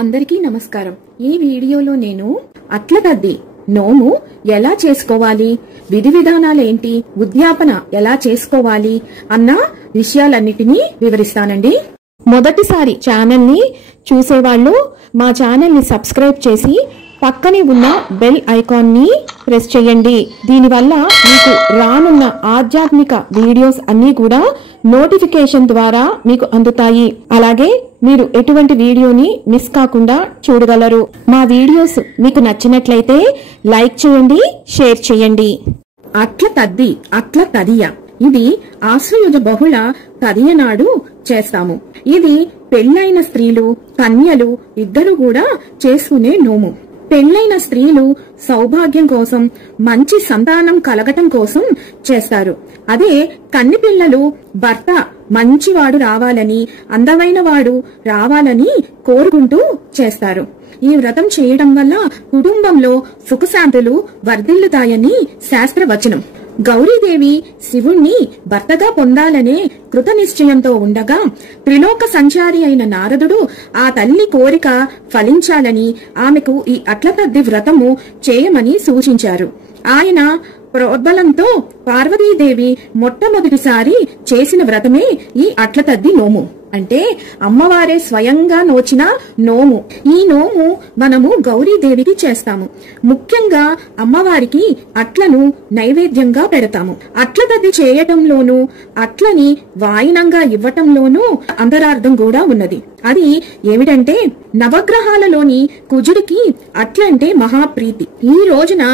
అందరికీ నమస్కారం। ఈ వీడియోలో నేను అట్ల తద్ది నోము ఎలా చేసుకోవాలి, విధి విధానాలేంటి, ఉద్యాపన ఎలా చేసుకోవాలి అన్న విషయాలన్నిటినీ వివరిస్తానండి। మొదటిసారి ఛానల్ ని చూసేవాళ్ళు మా ఛానల్ ని సబ్స్క్రైబ్ చేసి పక్కనే ఉన్న బెల్ ఐకాన్ ని ప్రెస్ చేయండి। దీనివల్ల మీకు రానున్న ఆధ్యాత్మిక వీడియోస్ అన్ని కూడా నోటిఫికేషన్ ద్వారా మీకు అందుతాయి। అలాగే మీరు ఎటువంటి వీడియోని మిస్ కాకుండా చూడగలరు। మా వీడియోస్ మీకు నచ్చినట్లయితే లైక్ చేయండి, షేర్ చేయండి। అట్ల తద్ది, అట్ల తదియ ఇది ఆశ్వయుజ బహుళ తదియ నాడు చేస్తాము। ఇది పెళ్లైన స్త్రీలు, కన్యలు ఇద్దరు కూడా చేసుకునే నోము। పెళ్లైన స్త్రీలు సౌభాగ్యం కోసం, మంచి సంతానం కలగటం కోసం చేస్తారు। అదే కన్ని పిల్లలు భర్త మంచివాడు రావాలని, అందమైన వాడు రావాలని కోరుకుంటూ చేస్తారు। ఈ వ్రతం చేయడం వల్ల కుటుంబంలో సుఖశాంతులు వర్ధిల్లుతాయని శాస్త్రవచనం। గౌరీదేవి శివుణ్ణి భర్తగా పొందాలనే కృత నిశ్చయంతో ఉండగా త్రిలోక సంచారి అయిన నారదుడు ఆ తల్లి కోరిక ఫలించాలని ఆమెకు ఈ అట్ల తద్ది వ్రతము చేయమని సూచించారు। ఆయన ప్రోద్బలంతో పార్వతీదేవి మొట్టమొదటిసారి చేసిన వ్రతమే ఈ అట్ల తద్ది నోము। అంటే అమ్మవారే స్వయంగా నోచిన నోము। ఈ నోము మనము గౌరీదేవికి చేస్తాము। ముఖ్యంగా అమ్మవారికి అట్లను నైవేద్యంగా పెడతాము। అట్ల తద్ది చేయటంలోనూ అట్లని వాయినంగా ఇవ్వటంలోనూ అంతరార్థం కూడా ఉన్నది। అది ఏమిటంటే నవగ్రహాలలోని కుజుడికి అట్లంటే మహాప్రీతి। ఈ రోజున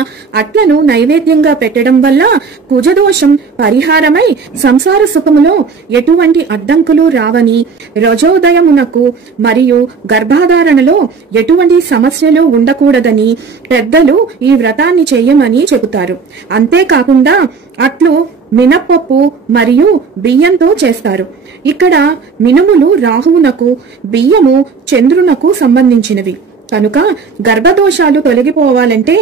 అట్లను నైవేద్యంగా పెట్టడం వల్ల కుజదోషం పరిహారమై సంసార సుఖములో ఎటువంటి అడ్డంకులు రావని, రజోదయమునకు మరియు గర్భధారణలో ఎటువంటి సమస్యలు ఉండకూడదని పెద్దలు ఈ వ్రతాన్ని చేయమని చెబుతారు। అంతేకాకుండా అట్లు మినపప్పు మరియు బియ్యంతో చేస్తారు। ఇక్కడ మినుములు రాహువునకు, బియ్యము చంద్రునకు సంబంధించినవి కనుక గర్భదోషాలు తొలగిపోవాలంటే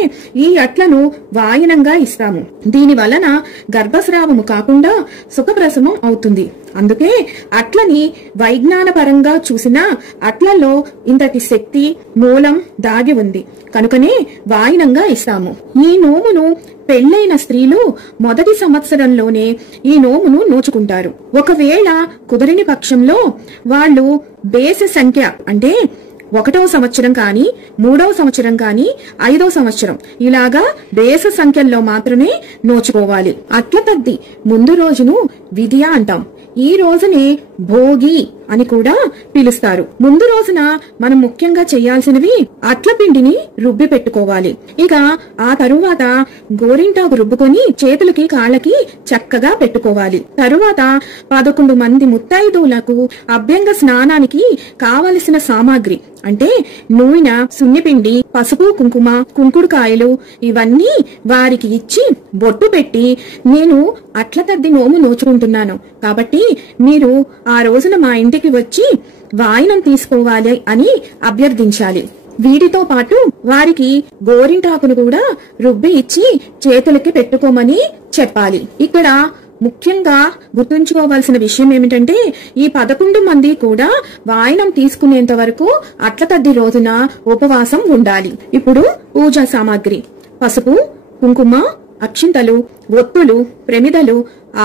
ఈ అట్లను వాయనంగా ఇస్తాము। దీని వలన గర్భస్రావము కాకుండా సుఖప్రసవం అవుతుంది। అందుకే అట్లని వైజ్ఞానపరంగా చూసినా అట్లలో ఇంతటి శక్తి మూలం దాగి ఉంది కనుకనే వాయనంగా ఇస్తాము। ఈ నోమును పెళ్లైన స్త్రీలు మొదటి సంవత్సరంలోనే ఈ నోమును నోచుకుంటారు। ఒకవేళ కుదరని పక్షంలో వాళ్ళు బేస సంఖ్య అంటే 1వ సంవత్సరం కానీ, 3వ సంవత్సరం కానీ, 5వ సంవత్సరం ఇలాగా బేస సంఖ్యల్లో మాత్రమే నోచుకోవాలి। అట్ల తద్ది ముందు రోజును విధియ అంటాం। ఈ రోజునే భోగి అని కూడా పిలుస్తారు। ముందు రోజున మనం ముఖ్యంగా చేయాల్సినవి అట్ల పిండిని రుబ్బి పెట్టుకోవాలి। ఇక ఆ తరువాత గోరింటాకు రుబ్బుకొని చేతులకి కాళ్ళకి చక్కగా పెట్టుకోవాలి। తరువాత 11 మంది ముత్తైదువులకు అభ్యంగ స్నానానికి కావలసిన సామాగ్రి అంటే నూనె, సున్నిపిండి, పసుపు, కుంకుమ, కుంకుడుకాయలు ఇవన్నీ వారికి ఇచ్చి బొట్టు పెట్టి నేను అట్ల తద్ది నోము నోచుకుంటున్నాను కాబట్టి మీరు ఆ రోజున మా ఇంటికి వచ్చి వాయినం తీసుకోవాలి అని అభ్యర్థించాలి। వీటితో పాటు వారికి గోరింటాకును కూడా రుబ్బి ఇచ్చి చేతులకి పెట్టుకోమని చెప్పాలి। ఇక్కడ ముఖ్యంగా గుర్తుంచుకోవాల్సిన విషయం ఏమిటంటే ఈ 11 మంది కూడా వాయనం తీసుకునేంత వరకు అట్ల తద్ది రోజున ఉపవాసం ఉండాలి। ఇప్పుడు పూజా సామాగ్రి పసుపు, కుంకుమ, అక్షింతలు, ఒత్తులు, ప్రమిదలు,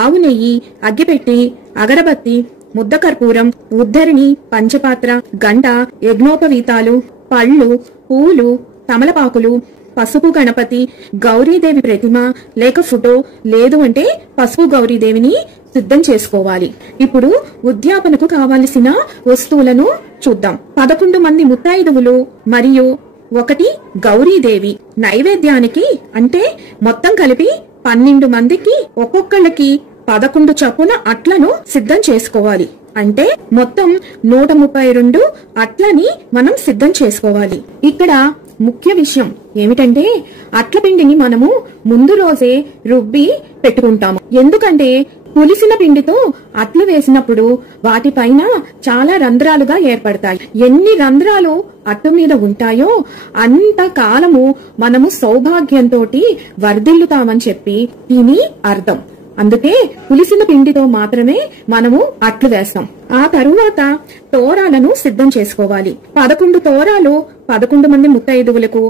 ఆవు నెయ్యి, అగ్గిపెట్టి, అగరబత్తి, ముద్ద కర్పూరం, ఉద్ధరిణి, పంచపాత్ర, గంట, యజ్ఞోపవీతాలు, పళ్ళు, పూలు, తమలపాకులు, పసుపు గణపతి, గౌరీదేవి ప్రతిమ లేక ఫోటో లేదు అంటే పసుపు గౌరీదేవిని సిద్ధం చేసుకోవాలి। ఇప్పుడు ఉద్యాపనకు కావలసిన వస్తువులను చూద్దాం। 11 మంది ముత్తైదువులు మరియు 1 గౌరీదేవి నైవేద్యానికి అంటే మొత్తం కలిపి 12 మందికి ఒక్కొక్కళ్ళకి 11 చొప్పున అట్లను సిద్ధం చేసుకోవాలి। అంటే మొత్తం 132 అట్లని మనం సిద్ధం చేసుకోవాలి। ఇక్కడ ముఖ్య విషయం ఏమిటంటే అట్ల పిండిని మనము ముందు రోజే రుబ్బి పెట్టుకుంటాము। ఎందుకంటే పులిసిన పిండితో అట్లు వేసినప్పుడు వాటిపైన చాలా రంధ్రాలుగా ఏర్పడతాయి। ఎన్ని రంధ్రాలు అట్టు మీద ఉంటాయో అంత కాలము మనము సౌభాగ్యంతో వర్ధిల్లుతామని చెప్పి దీని అర్థం। అందుకే పులిసిన పిండితో మాత్రమే మనము అట్లు వేస్తాం. ఆ తరువాత తోరాలను సిద్ధం చేసుకోవాలి. 11 తోరాలు 11 మంది ముత్తైదువులకు,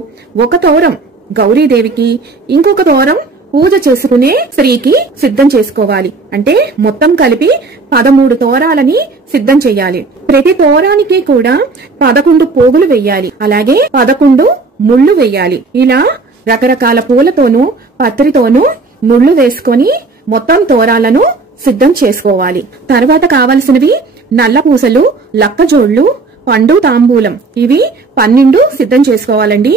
ఒక తోరం గౌరీదేవికి, ఇంకొక తోరం పూజ చేసుకునే స్త్రీకి సిద్ధం చేసుకోవాలి. అంటే మొత్తం కలిపి 13 తోరాలని సిద్ధం చెయ్యాలి. ప్రతి తోరానికి కూడా 11 పోగులు వెయ్యాలి. అలాగే 11 ముళ్ళు వెయ్యాలి. ఇలా రకరకాల పూలతోనూ పత్రితోనూ ముళ్ళు వేసుకొని మొత్తం తోరాలను సిద్ధం చేసుకోవాలి. తర్వాత కావలసినవి నల్ల పూసలు, లక్కజోళ్లు, పండు తాంబూలం, ఇవి 12 సిద్ధం చేసుకోవాలండి.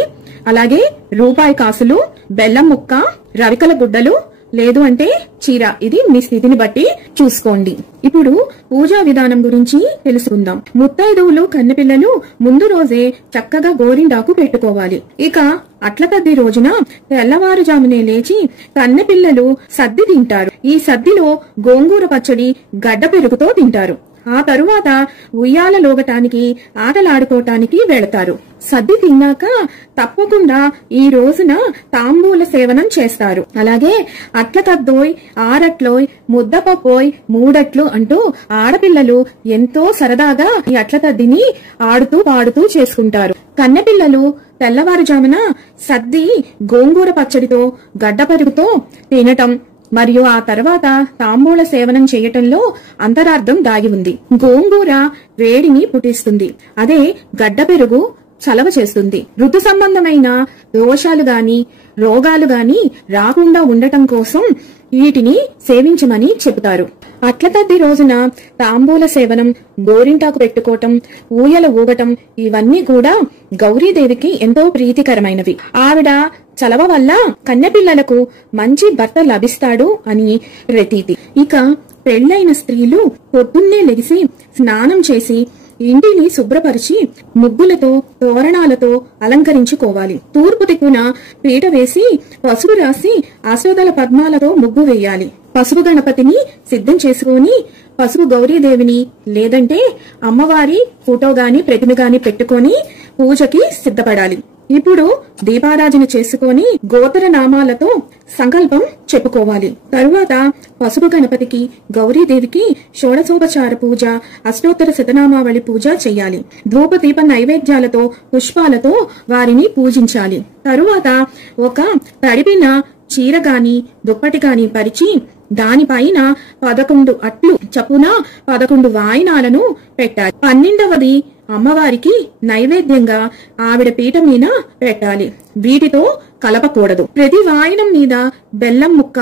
అలాగే రూపాయి కాసులు, బెల్లం ముక్క, రవికల గుడ్డలు, లేదు అంటే చీర, ఇది మీ స్థితిని బట్టి చూసుకోండి. ఇప్పుడు పూజా విధానం గురించి తెలుసుకుందాం. ముత్తైదువులు కన్నెపిల్లలు ముందు రోజే చక్కగా గోరిండాకు పెట్టుకోవాలి. ఇక అట్ల తద్ది రోజున తెల్లవారుజామునే లేచి కన్నెపిల్లలు సద్ది తింటారు. ఈ సద్దిలో గోంగూర పచ్చడి, గడ్డ పెరుగుతో తింటారు. ఆ తరువాత ఉయ్యాల లోగటానికి, ఆటలాడుకోవటానికి వెళతారు. సద్ది తిన్నాక తప్పకుండా ఈ రోజున తాంబూల సేవనం చేస్తారు. అలాగే అట్ల తద్దోయ్, ఆరట్లోయ్, ముద్దపప్పోయ్, మూడట్లు అంటూ ఆడపిల్లలు ఎంతో సరదాగా ఈ అట్ల తద్దిని ఆడుతూ పాడుతూ చేసుకుంటారు. కన్నెపిల్లలు తెల్లవారుజామున సద్ది గోంగూర పచ్చడితో, గడ్డ పెరుగుతో తినటం మరియు ఆ తర్వాత తాంబూల సేవనం చేయటంలో అంతరార్థం దాగి ఉంది. గోంగూర వేడిని పుట్టిస్తుంది. అదే గడ్డ పెరుగు చలవ చేస్తుంది. ఋతు సంబంధమైన దోషాలు గాని రోగాలు గాని రాకుండా ఉండటం కోసం వీటిని సేవించమని చెబుతారు. అట్ల తద్ది రోజున తాంబూల సేవనం, గోరింటాకు పెట్టుకోవటం, ఊయల ఊగటం, ఇవన్నీ కూడా గౌరీదేవికి ఎంతో ప్రీతికరమైనవి. ఆవిడ చలవ వల్ల కన్నెపిల్లలకు మంచి భర్త లభిస్తాడు అని ప్రతీతి. ఇక పెళ్లైన స్త్రీలు పొద్దున్నే లెగిసి స్నానం చేసి ఇంటిని శుభ్రపరిచి ముగ్గులతో, తోరణాలతో అలంకరించుకోవాలి. తూర్పు దిక్కున పీట వేసి పసుపు రాసి అశ్వదళ పద్మాలతో ముగ్గు వేయాలి. పసుపు గణపతిని సిద్ధం చేసుకుని పసుపు గౌరీదేవిని లేదంటే అమ్మవారి ఫోటో గాని ప్రతిమ గాని పెట్టుకొని పూజకి సిద్ధపడాలి. ఇప్పుడు దీపారాధన చేసుకొని గోత్ర నామాలతో సంకల్పం చెప్పుకోవాలి. తరువాత పసుపు గణపతికి, గౌరీదేవికి షోడశోపచార పూజ, అష్టోత్తర శతనామావళి పూజ చెయ్యాలి. ధూప దీప నైవేద్యాలతో, పుష్పాలతో వారిని పూజించాలి. తరువాత ఒక తడిపిన చీర గాని దుప్పటి గాని పరిచి దానిపైన 11 అట్లు చప్పున 11 వాయినాలను పెట్టాలి. 12వది అమ్మవారికి నైవేద్యంగా ఆవిడ పీట మీద పెట్టాలి. వీటితో కలపకూడదు. ప్రతి వాయినం మీద బెల్లం ముక్క,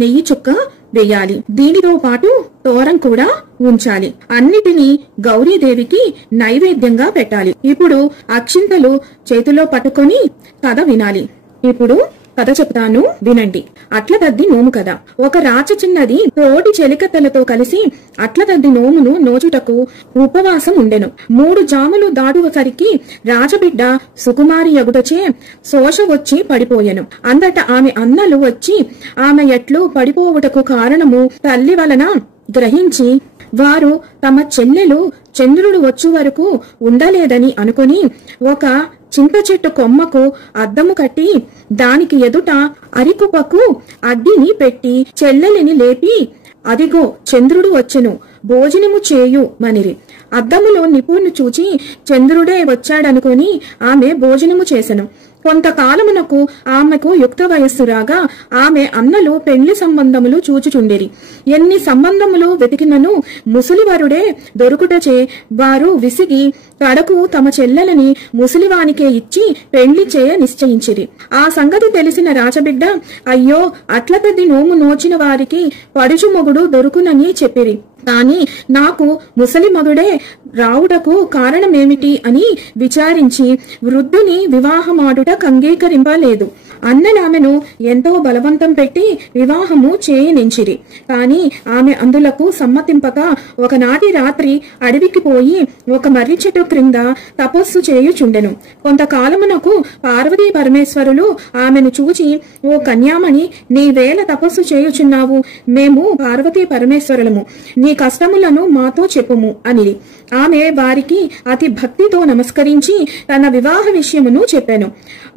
నెయ్యి చుక్క వేయాలి. దీనితో పాటు తోరం కూడా ఉంచాలి. అన్నిటినీ గౌరీదేవికి నైవేద్యంగా పెట్టాలి. ఇప్పుడు అక్షింతలు చేతిలో పట్టుకొని కథ వినాలి. ఇప్పుడు కథ చెప్తాను, వినండి. అట్ల తద్ది నోము కథ. ఒక రాచ చిన్నది తోటి చెలికత్తెలతో కలిసి అట్ల తద్ది నోమును నోచుటకు ఉపవాసం ఉండెను. 3 జాములు దాటువసరికి రాజబిడ్డ సుకుమారి యగుటచే శోష వచ్చి పడిపోయెను. అందట ఆమె అన్నలు వచ్చి ఆమె ఎట్లు పడిపోవుటకు కారణము తల్లి వలన గ్రహించి వారు తమ చెల్లెలు చంద్రుడు వచ్చు వరకు ఉండలేదని అనుకుని ఒక చింత చెట్టు కొమ్మకు అద్దము కట్టి దానికి ఎదుట అరికుపకు అగ్గిని పెట్టి చెల్లెలిని లేపి అదిగో చంద్రుడు వచ్చెను, భోజనము చేయు మనిరి. అద్దములో నిపుణుని చూచి చంద్రుడే వచ్చాడనుకుని ఆమె భోజనము చేసెను. కొంతకాలమునకు ఆమెకు యుక్త వయస్సు రాగా ఆమె అన్నలు పెళ్లి సంబంధములు చూచుచుండిరి. ఎన్ని సంబంధములు వెతికినను ముసలివరుడే దొరుకుటచే వారు విసిగి కడకు తమ చెల్లెలని ముసలివానికే ఇచ్చి పెళ్లి చేయ నిశ్చయించిరి. ఆ సంగతి తెలిసిన రాజబిడ్డ అయ్యో అట్ల తద్ది నోము నోచిన వారికి పడుచు మొగుడు దొరుకునని చెప్పిరి. కాని నాకు ముసలి మగుడే రావుటకు కారణమేమిటి అని విచారించి వృద్ధుని వివాహమాడుట అంగీకరింపలేదు. అన్నలామెను ఎంతో బలవంతం పెట్టి వివాహము చేయనించిరి. కాని ఆమె అందులకు సమ్మతింపక ఒకనాటి రాత్రి అడవికి పోయి ఒక మర్రి చెట్టు క్రింద తపస్సు చేయుచుండెను. కొంతకాలమునకు పార్వతీ పరమేశ్వరులు ఆమెను చూచి, ఓ కన్యామణి, నీవేళ తపస్సు చేయుచున్నావు? మేము పార్వతీ పరమేశ్వరులము, నీ కష్టములను మాతో చెప్పుము అనిది. ఆమె వారికి అతి భక్తితో నమస్కరించి తన వివాహ విషయమును చెప్పాను.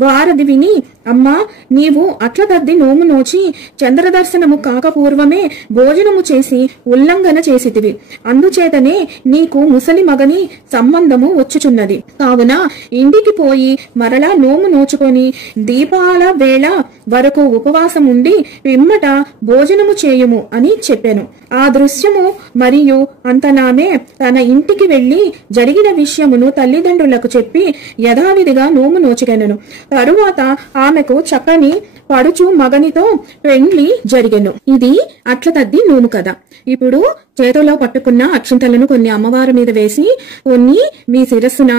వారది విని, అమ్మా, నీవు అట్ల తద్ది నోము నోచి చంద్రదర్శనము కాకపూర్వమే భోజనము చేసి ఉల్లంఘన చేసితివి. అందుచేతనే నీకు ముసలి మగని సంబంధము వచ్చుచున్నది. కావున ఇంటికి పోయి మరలా నోము నోచుకొని దీపాల వేళ వరకు ఉపవాసం ఉండి పిమ్మట భోజనము చేయుము అని చెప్పాను. ఆ దృశ్యము మరియు అంతనామే తన ఇంటికి వెళ్లి జరిగిన విషయమును తల్లిదండ్రులకు చెప్పి యథావిధిగా నోము నోచుకెనను. తరువాత ఆమెకు చక్కని పడుచు మగనితో పెండ్లి జరిగెను. ఇది అట్ల తద్ది నోము కథ. ఇప్పుడు చేతిలో పట్టుకున్న అక్షింతలను కొన్ని అమ్మవారి మీద వేసి కొన్ని మీ శిరస్సున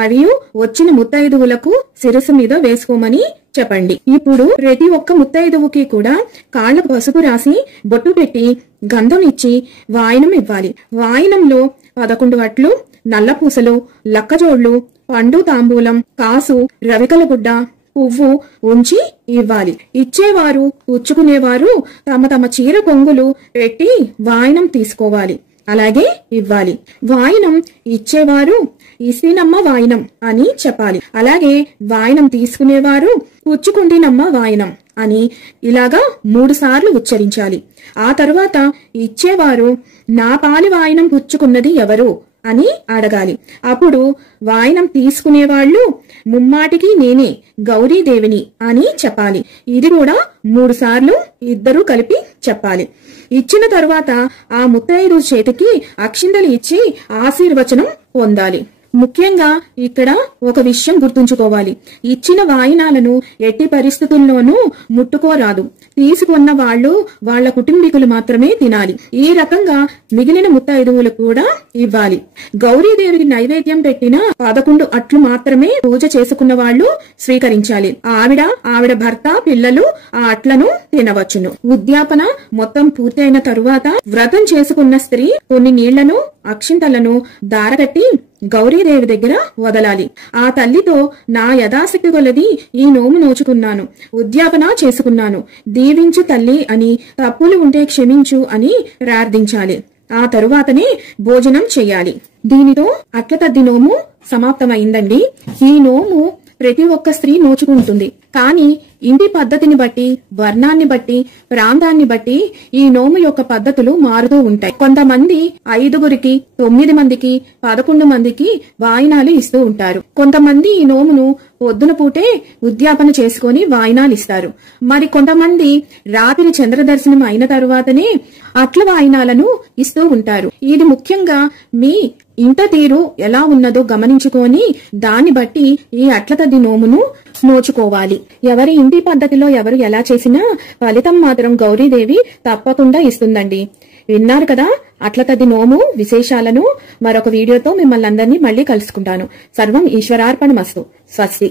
మరియు వచ్చిన ముత్తైదువులకు శిరస్సు మీద వేసుకోమని చెప్పండి. ఇప్పుడు ప్రతి ఒక్క ముత్తైదువుకి కూడా కాళ్లకు పసుపు రాసి బొట్టు పెట్టి గంధం ఇచ్చి వాయనం ఇవ్వాలి. వాయనంలో 11 వట్లు, నల్ల పూసలు, లక్కజోళ్లు, పండు తాంబూలం, కాసు, రవికల గుడ్డ, పువ్వు ఉంచి ఇవ్వాలి. ఇచ్చేవారు పుచ్చుకునేవారు తమ తమ చీర కొంగులు పెట్టి వాయనం తీసుకోవాలి. అలాగే ఇవ్వాలి. వాయనం ఇచ్చేవారు ఇసినమ్మ వాయనం అని చెప్పాలి. అలాగే వాయనం తీసుకునేవారు పుచ్చుకుండినమ్మ వాయనం అని ఇలాగా 3 సార్లు ఉచ్చరించాలి. ఆ తరువాత ఇచ్చేవారు నా పాలి వాయనం పుచ్చుకున్నది ఎవరు అని అడగాలి. అప్పుడు వాయనం తీసుకునేవాళ్లు ముమ్మాటికి నేనే గౌరీదేవిని అని చెప్పాలి. ఇది కూడా 3 సార్లు ఇద్దరూ కలిపి చెప్పాలి. ఇచ్చిన తరువాత ఆ ముత్తైదు చేతికి అక్షింతలు ఇచ్చి ఆశీర్వచనం పొందాలి. ముఖ్యంగా ఇక్కడ ఒక విషయం గుర్తుంచుకోవాలి. ఇచ్చిన వాయినాలను ఎట్టి పరిస్థితుల్లోనూ ముట్టుకోరాదు. తీసుకున్న వాళ్ళు వాళ్ళ కుటుంబీకులు మాత్రమే తినాలి. ఈ రకంగా మిగిలిన ముత్తైదువులు కూడా ఇవ్వాలి. గౌరీదేవికి నైవేద్యం పెట్టిన 11 అట్లు మాత్రమే పూజ చేసుకున్న వాళ్ళు స్వీకరించాలి. ఆవిడ భర్త, పిల్లలు ఆ అట్లను తినవచ్చును. ఉద్యాపన మొత్తం పూర్తయిన తరువాత వ్రతం చేసుకున్న స్త్రీ కొన్ని నీళ్లను, అక్షింతలను దారగట్టి గౌరీదేవి దగ్గర వదలాలి. ఆ తల్లితో నా యథాశక్తి కొలది ఈ నోము నోచుకున్నాను, ఉద్యాపన చేసుకున్నాను, దీవించు తల్లి అని, తప్పులు ఉంటే క్షమించు అని ప్రార్థించాలి. ఆ తరువాతనే భోజనం చెయ్యాలి. దీనితో అట్ల తద్ది నోము సమాప్తమైందండి. ఈ నోము ప్రతి ఒక్క స్త్రీ నోచుకుంటుంది. కానీ ఇంటి పద్ధతిని బట్టి, వర్ణాన్ని బట్టి, ప్రాంతాన్ని బట్టి ఈ నోము యొక్క పద్ధతులు మారుతూ ఉంటాయి. కొంతమంది 5గురికి, 9 మందికి, 11 మందికి వాయినాలు ఇస్తూ ఉంటారు. కొంతమంది ఈ నోమును పొద్దున పూటే ఉద్యాపన చేసుకుని వాయినాలు ఇస్తారు. మరి కొంతమంది రాత్రి చంద్రదర్శనం అయిన తరువాతనే అట్ల వాయినాలను ఇస్తూ ఉంటారు. ఇది ముఖ్యంగా మీ ఇంట తీరు ఎలా ఉన్నదో గమనించుకొని దాన్ని బట్టి ఈ అట్ల తద్ది నోమును నోచుకోవాలి. ఎవరి ఇంటి పద్ధతిలో ఎవరు ఎలా చేసినా ఫలితం మాత్రం గౌరీదేవి తప్పకుండా ఇస్తుందండి. విన్నారు కదా అట్ల తద్ది నోము విశేషాలను. మరొక వీడియోతో మిమ్మల్ని అందరినీ మళ్ళీ కలుసుకుంటాను. సర్వం ఈశ్వరార్పణమస్తు. స్వస్తి.